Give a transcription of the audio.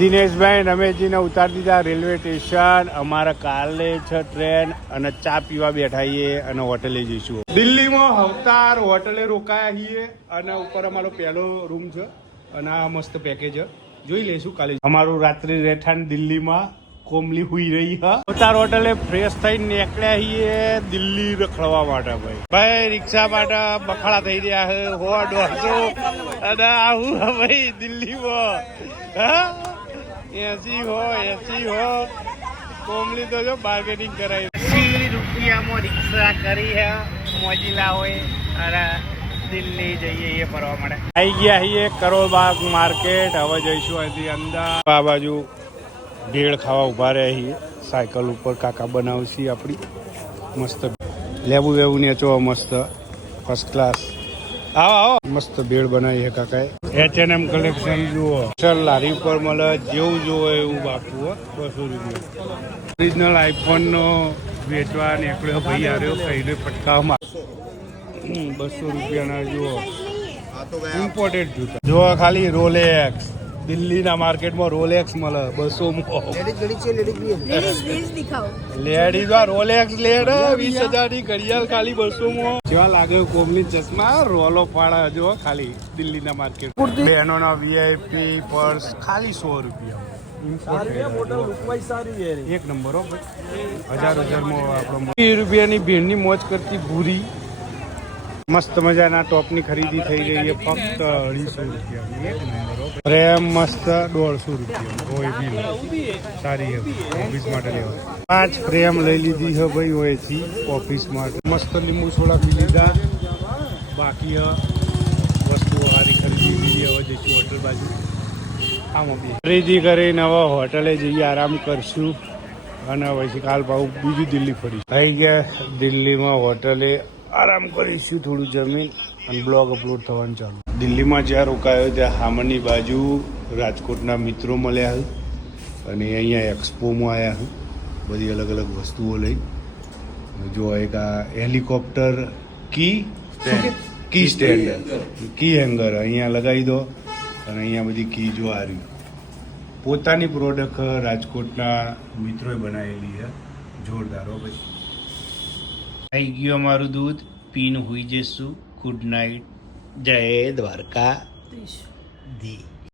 દિનેશભાઈ રમેશજીને ઉતારી દીધા railway station. અમારે કાલે છે ટ્રેન અને ચા પીવા બેઠા છીએ અને હોટલે જઈશું. દિલ્હીમાં અવતાર હોટલે રોકાયા છીએ અને ઉપર અમારો પહેલો રૂમ છે અને આ મસ્ત પેકેજ જોઈ લઈશું કાલે. અમારું રાત્રિ રહેઠાણ દિલ્હીમાં કોમલી હુઈ રહી હા. અવતાર હોટલે ફ્રેશ થઈને નીકળ્યા છીએ દિલ્હી રખડવા માટે. ભાઈ રિક્ષા માટે બખાડા થઈ રહ્યા છે 100-150 અને આવું ભાઈ દિલ્હીમાં હા 80 હો કોમલી તો જો બાર્ગેનિંગ કરાવી 80 રૂપિયામાં રિક્ષા કરી હે મોજીલા હોય અને દિલ્હી જઈએ એ ફરવા માટે. આવી ગયા છીએ કરોલબાગ માર્કેટ. હવે જઈશું અહીંથી અંદર. આ બાજુ ભેળ ખાવા ઉભા રહ્યા છીએ સાયકલ ઉપર. કાકા બનાવશી આપણી મસ્ત લેબુ વેબુ નેચો મસ્ત ફર્સ્ટ ક્લાસ. આવો આવો મસ્ત ભેળ બનાવી છે કાકાએ. H&M કલેક્શન જુઓ સર લારી ઉપર મળે જેવું જુઓ એવું બાપુ 200 રૂપિયા. ઓરિજિનલ આઈફોન નો વેચવા નીકળ્યો ભાઈ આવ્યો કહીને પટકાવમાં 200 રૂપિયાના જુઓ ઇમ્પોર્ટેડ જૂતા. જુઓ ખાલી રોલેક્સ. દિલ્હીના માર્કેટમાં રોલેક્સ મળે 200 લેડીઝ રોલેક્સ લેડ 20,000 ની ઘડિયાળ ખાલી 200 જેવા લાગે કોમની ચશ્મા રોલો પાડા જો ખાલી દિલ્હીના માર્કેટ. બહેનોના VIP પર્સ ખાલી 100 રૂપિયા. એક નંબર હો ભાઈ 1000 આપણો 20 રૂપિયાની ભીડની મોજ કરતી ભૂરી. મસ્ત મજાના ટોપની ખરીદી થઈ રહી છે ફક્ત 250 રૂપિયા. એક નંબર પ્રેમ મસ્ત 150 રૂપિયા. હોય બી સારી ઓફિસ માટે લેવા 5 પ્રેમ લઈ લીધી છે ભાઈ હોયથી ઓફિસ માટે. મસ્ત લીંબુ સોડા પી લીધા. બાકી વસ્તુઓ સારી ખરીદી લીધી. હવે જઈશું હોટલ બાજુ. આમાં બી ખરીદી કરીને હવે હોટલે જઈએ આરામ કરશું અને પછી કાલ પાછું બીજું દિલ્હી ફરીશું. થઈ ગયા દિલ્હીમાં હોટલે આરામ કરીશું થોડું જમીન અને બ્લોગ અપલોડ થવાનું ચાલુ. દિલ્હીમાં જ્યાં રોકાયો ત્યાં હામણની બાજુ રાજકોટના મિત્રો મળ્યા અને અહીંયા એક્સપોમાં આવ્યા બધી અલગ અલગ વસ્તુઓ લઈ. જો એક આ હેલિકોપ્ટર કી સ્ટેન્ડ કી હેંગર અહીંયા લગાવી દો અને અહીંયા બધી કી જો આ રહ્યું. પોતાની પ્રોડક્ટ રાજકોટના મિત્રોએ બનાવેલી છે જોરદાર. પછી આવી ગયું અમારું દૂધ પીને હોઈ જઈશું. Good night. જય દ્વારકા ધી.